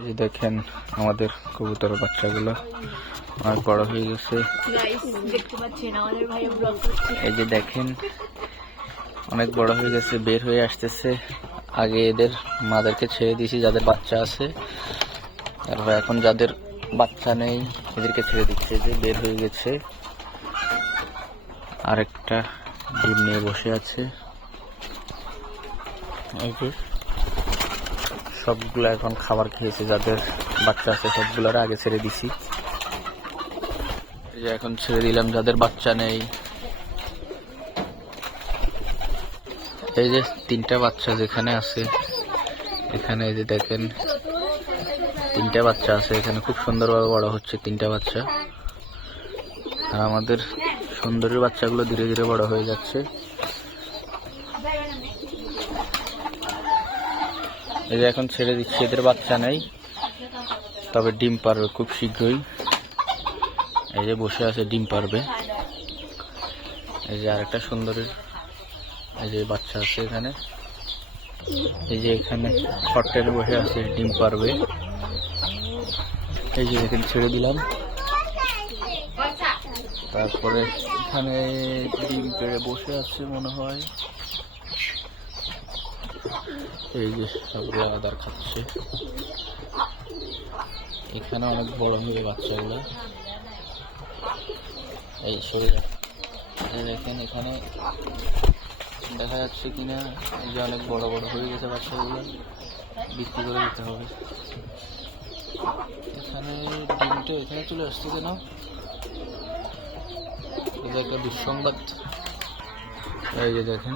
এই যে দেখেন আমাদের কবুতরের বাচ্চাগুলো অনেক বড় হয়ে গেছে। এই যে দেখেন অনেক বড় হয়ে গেছে, বের হয়ে আসতেছে। আগে এদের মাদেরকে ছেড়ে দিয়েছি যাদের বাচ্চা আছে, তারপর এখন যাদের বাচ্চা নেই এদেরকে ছেড়ে দিচ্ছে। যে বের হয়ে গেছে, আরেকটা ডিম নিয়ে বসে আছে। এই যে সবগুলো এখন খাবার খেয়েছে, যাদের বাচ্চা আছে সবগুলোর আগে ছেড়ে দিছি। এই যে এখন ছেড়ে দিলাম যাদের বাচ্চা নেই। এই যে তিনটা বাচ্চা যেখানে আছে, এখানে এই যে দেখেন তিনটা বাচ্চা আছে এখানে, খুব সুন্দরভাবে বড় হচ্ছে তিনটা বাচ্চা। আর আমাদের সুন্দরী বাচ্চাগুলো ধীরে ধীরে বড় হয়ে যাচ্ছে। এই যে এখন ছেড়ে দিচ্ছি, এদের বাচ্চা নেই, তবে ডিম পারবে খুব শীঘ্রই। এই যে বসে আছে, ডিম পারবে। এই যে আরেকটা সুন্দরী, এই যে বাচ্চা আছে এখানে। এই যে এখানে খড়টেনে বসে আছে, ডিম পারবে। এই যে এখানে ছেড়ে দিলাম, তারপরে এখানে ডিম পেড়ে বসে আছে মনে হয়। এই যে সবগুলো আদার খাচ্ছে। এখানে অনেক বড় হয়ে বাচ্চাগুলো। এই দেখেন এখানে দেখা যাচ্ছে কিনা, এই যে অনেক বড় বড় হয়ে গেছে বাচ্চাগুলো, বিক্রি করে দিতে হবে। এখানে ডিমটা এখানে চলে আসছে কেন, এটা একটা দুঃসংবাদ। এই যে দেখেন